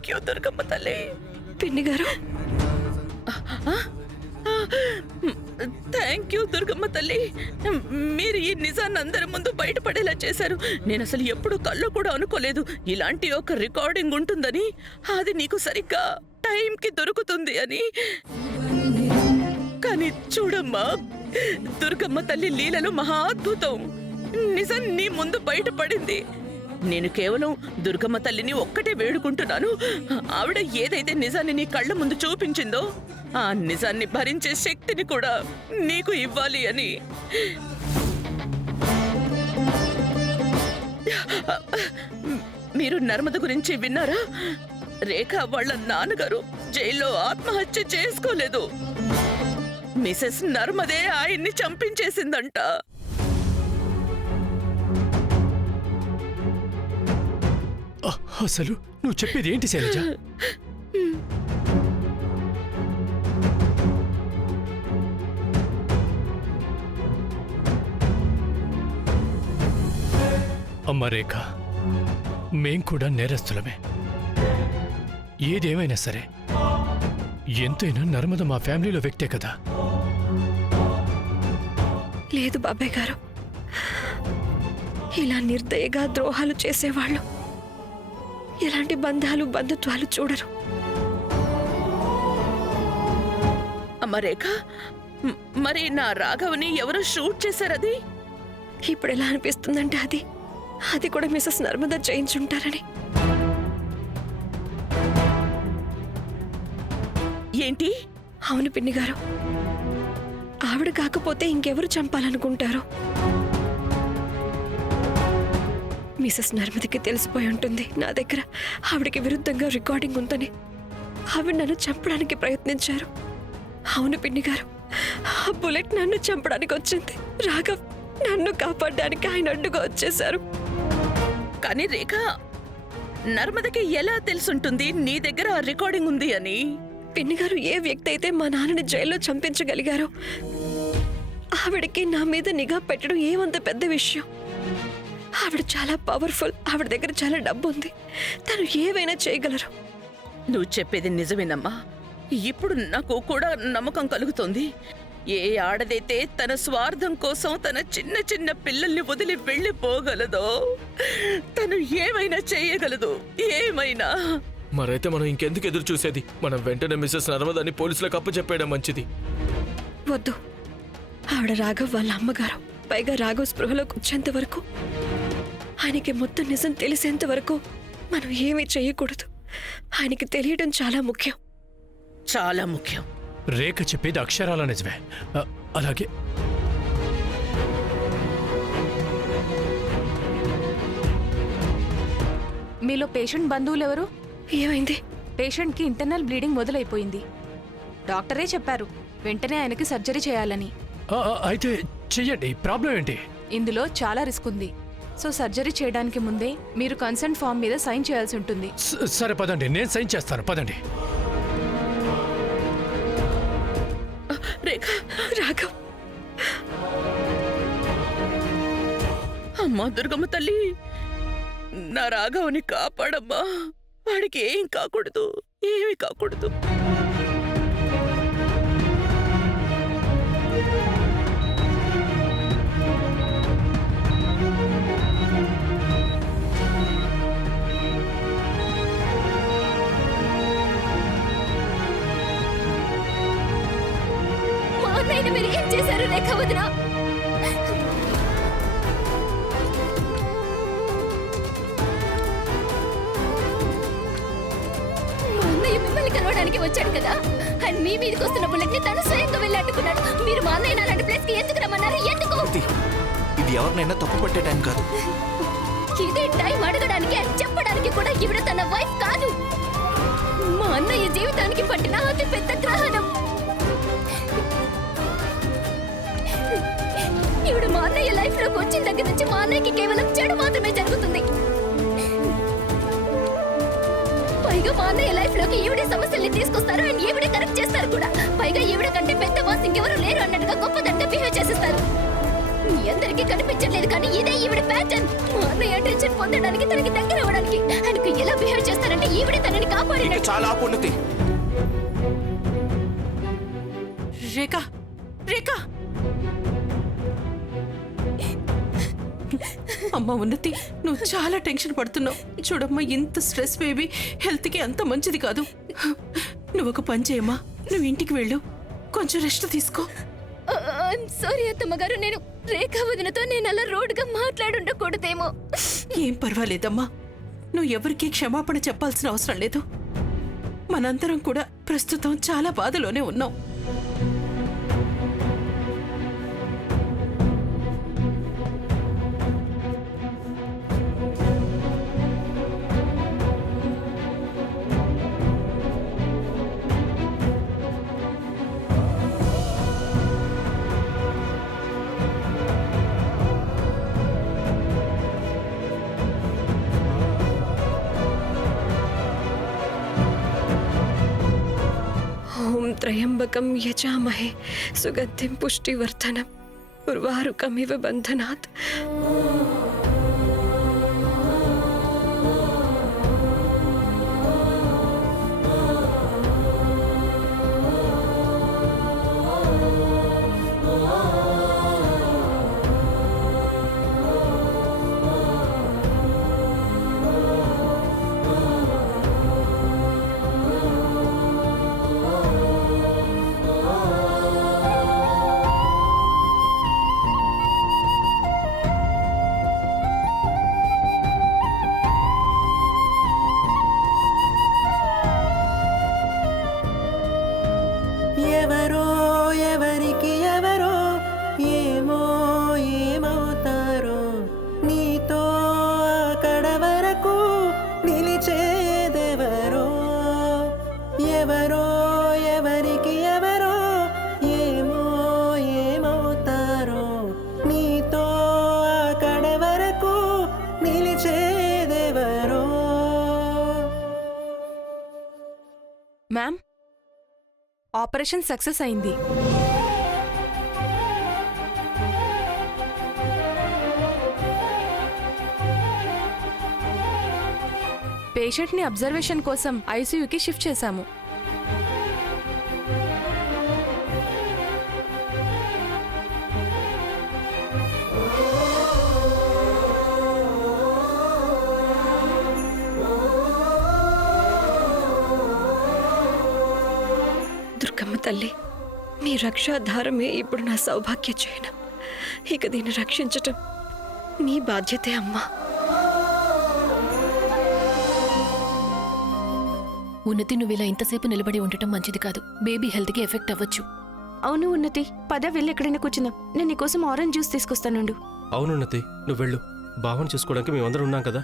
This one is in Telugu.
థ్యాంక్ యూ దుర్గమ్మ తల్లి. పిన్ని గారు, థ్యాంక్ యూ దుర్గమ్మ తల్లి. మీరు ఈ నిజాన్ని అందరి ముందు బయటపడేలా చేశారు. నేను అసలు ఎప్పుడు కళ్ళు కూడా అనుకోలేదు ఇలాంటి ఒక రికార్డింగ్ ఉంటుందని, అది నీకు సరిగ్గా టైంకి దొరుకుతుంది అని. కానీ చూడమ్మా, దుర్గమ్మ తల్లి లీలలు మహా అద్భుతం. నిజం నీ ముందు బయటపడింది. నేను కేవలం దుర్గమ్మ తల్లిని ఒక్కటే వేడుకుంటున్నాను, ఆవిడ ఏదైతే నిజాన్ని నీ కళ్ళ ముందు చూపించిందో ఆ నిజాన్ని భరించే శక్తిని కూడా నీకు ఇవ్వాలి అని. మీరు నర్మద గురించి విన్నారా? రేఖ వాళ్ళ నాన్నగారు జైల్లో ఆత్మహత్య చేసుకోలేదు. మిసెస్ నర్మదే ఆయన్ని చంపించేసిందంట. అసలు నువ్వు చెప్పేది ఏంటి శైలజ? అమ్మ రేఖ, మేం కూడా నేరస్తులమే. ఏదేమైనా సరే ఎంతైనా నర్మద మా ఫ్యామిలీలో వ్యక్తే కదా. లేదు బాబాయ్ గారు, ఇలా నిర్దయగా ద్రోహాలు చేసేవాళ్ళు ఎలాంటి బంధాలు బంధుత్వాలు చూడరు. అమ్మ రేఖ, మరి నా రాఘవని ఎవరు షూట్ చేశారది? ఇప్పుడు ఎలా అనిపిస్తుందంటే అది కూడా మిసెస్ నర్మద చేయించుంటారని. ఏంటి? అవును పిన్ని గారు, ఆవిడ కాకపోతే ఇంకెవరు చంపాలనుకుంటారో. మిసెస్ నర్మదకి తెలిసిపోయి ఉంటుంది నా దగ్గర ఆవిడకి విరుద్ధంగా రికార్డింగ్ ఉందని. ఆవిడ నన్ను చంపడానికి ప్రయత్నించారు. అవును పిన్ని గారు, ఆ బుల్లెట్ నన్ను చంపడానికి వచ్చింది. రాఘవ్ నన్ను కాపాడడానికి ఆయన అడ్డుగా వచ్చేశారు. కానీ రేఖ, నర్మదకి ఎలా తెలుసుంటుంది నీ దగ్గర ఆ రికార్డింగ్ ఉంది అని? పిన్ని గారు, ఏ వ్యక్తి అయితే మా నాన్నని జైల్లో చంపించగలిగారో ఆవిడకి నా మీద నిఘా పెట్టడం ఏమంత పెద్ద విషయం. ఆవిడ చాలా పవర్ఫుల్, ఆవిడ దగ్గర చాలా డబ్బు ఉంది, తను ఏవైనా చేయగలరు. నువ్వు చెప్పేది నిజమేనమ్మా. ఇప్పుడు నాకు కూడా నమ్మకం కలుగుతుంది. ఏ ఆడదైతే తన స్వార్థం కోసం తన చిన్న చిన్న పిల్లల్ని వదిలి వెళ్ళిపోగలదో తను ఏమైనా చేయగలదు, ఏమైనా. మరైతే మనం ఇంకెందుకు ఎదురు చూసేది? మనం వెంటనే మిసెస్ నర్మదని పోలీసులకు అప్పచెప్పేయడం మంచిది. వద్దు, ఆవిడ రాఘవ్ వాళ్ళ అమ్మగారు. పైగా రాఘవ్ స్పృహలోకి వచ్చేంత వరకు, ఆయనకి మొత్తం నిజం తెలిసేంత వరకు మనం ఏమీ చేయకూడదు. ఆయనకి తెలియడం చాలా ముఖ్యం. చాలా ముఖ్యం. రేఖ చెప్పేది అక్షరాల నిజమే. అలాగే మీలో పేషెంట్ బంధువులు ఎవరు? ఏమైంది? పేషెంట్కి ఇంటర్నల్ బ్లీడింగ్ మొదలైపోయింది. డాక్టరే చెప్పారు వెంటనే ఆయనకి సర్జరీ చేయాలని. అయితే చెయ్యండి, ప్రాబ్లం ఏంటి? ఇందులో చాలా రిస్క్ ఉంది. సో సర్జరీ చేయడానికి ముందే మీరు కన్సెంట్ ఫామ్ మీద సైన్ చేయాల్సి ఉంటుంది. సరే పదండి, నేను సైన్ చేస్తాను, పదండి. రేఖ, రాఘవ్, అమ్మా దుర్గమ్మ తల్లి, నా రాఘవని కాపాడమ్మా. వాడికి ఏం కాకూడదు, ఏమీ కాకూడదు. మా అన్నయ్యని మీరు ఏం చేశారు రేఖ వదిన? మా అన్నయ్య మిమ్మల్ని కలవడానికి వచ్చాడు కదా, అండ్ మీ మీదకి వస్తున్న బుల్లెట్ ని తను స్వయంగా వెళ్ళి అడ్డుకున్నాడు. మీరు మా అన్నయ్య అలాంటి ప్లేస్ కి ఎందుకు రమ్మన్నారు? ఎందుకు? ఇది ఎవరినైనా తప్పు పట్టే టైం కాదు. ఇదే టైం అడగడానికి అని చెప్పడానికి కూడా ఈవిడ తన వైఫ్ కాదు. మా అన్నయ్య జీవితానికి పట్టిన అతి పెద్ద గ్రహణం. ఈవిడ మా అన్నయ్య లైఫ్ లోకి వచ్చిన దగ్గర నుంచి మా అన్నయ్యకి కేవలం చెడు మాత్రమే జరుగుతుంది. పైగా మా అన్నయ్య లైఫ్ లోకి ఈవిడే సమస్యల్ని తీసుకొస్తారు అండ్ ఈవిడే కరెక్ట్ చేస్తారు కూడా. పైగా ఈవిడ కంటే పెద్ద బాస్ ఇంకెవరు లేరు అన్నట్టుగా గొప్పదంటే బిహేవ్ చేసేస్తారు. మీ అందరికీ కనిపించట్లేదు కానీ ఇదే ఈవిడ ప్యాటర్న్. మా అన్నయ్య అటెన్షన్ పొందడానికి, తనకి దగ్గర అవ్వడానికి ఆయనకు ఎలా బిహేవ్ చేస్తారంటే ఈవిడే తనని కాపాడి మాట్లాడిన ఇక చాలా ఆపు ఉన్నతి. రేఖ రేఖ అమ్మ ఉన్నతి, నువ్వు చాలా టెన్షన్ పడుతున్నావు. చూడమ్మా, ఇంత స్ట్రెస్ బేబీ హెల్త్కి అంత మంచిది కాదు. నువ్వు ఒక పని చేయమ్మా, నువ్వు ఇంటికి వెళ్ళు, కొంచెం రెస్ట్ తీసుకో. సారీ అత్తమ్మ గారు, నేను రేఖా వదినతో నేను అలా రోడ్గా మాట్లాడుండకూడదేమో. ఏం పర్వాలేదమ్మా, నువ్వు ఎవరికీ క్షమాపణ చెప్పాల్సిన అవసరం లేదు. మనందరం కూడా ప్రస్తుతం చాలా బాధలోనే ఉన్నాం. ఓం త్రయంబకం యజామహే సుగంధిం పుష్టివర్ధనం ఉర్వారుకమివ బంధనాత్. ఎవరో ఎవరికి ఎవరో ఏమో ఏమవుతారో, నీతో అక్కడ వరకు నిలిచేదెవరో. ఎవరో ఎవరికి ఎవరో ఏమో ఏమవుతారో, నీతో అక్కడ వరకు నిలిచేదెవరో. మ్యామ్, ఆపరేషన్ సక్సెస్ అయింది. పేషెంట్ని అబ్జర్వేషన్ కోసం ఐసీయూకి షిఫ్ట్ చేశాము. దుర్గమ్మ తల్లి, మీ రక్షాధారమే ఇప్పుడు నా సౌభాగ్య చిహ్నం. ఇక దీన్ని రక్షించటం నీ బాధ్యతే అమ్మా. ఉన్నతి, నువ్వు ఇలా ఇంతసేపు నిలబడి ఉండటం మంచిది కాదు. బేబీ హెల్త్కి ఎఫెక్ట్ అవ్వచ్చు. అవును ఉన్నతి, పద వెళ్ళి ఎక్కడైనా కూర్చుందాం. నేను నీకోసం ఆరెంజ్ జ్యూస్ తీసుకొస్తానుండు. అవునున్నతి, నువ్వు వెళ్ళు. బావని చూసుకోవడానికి మేమందరం ఉన్నాం కదా.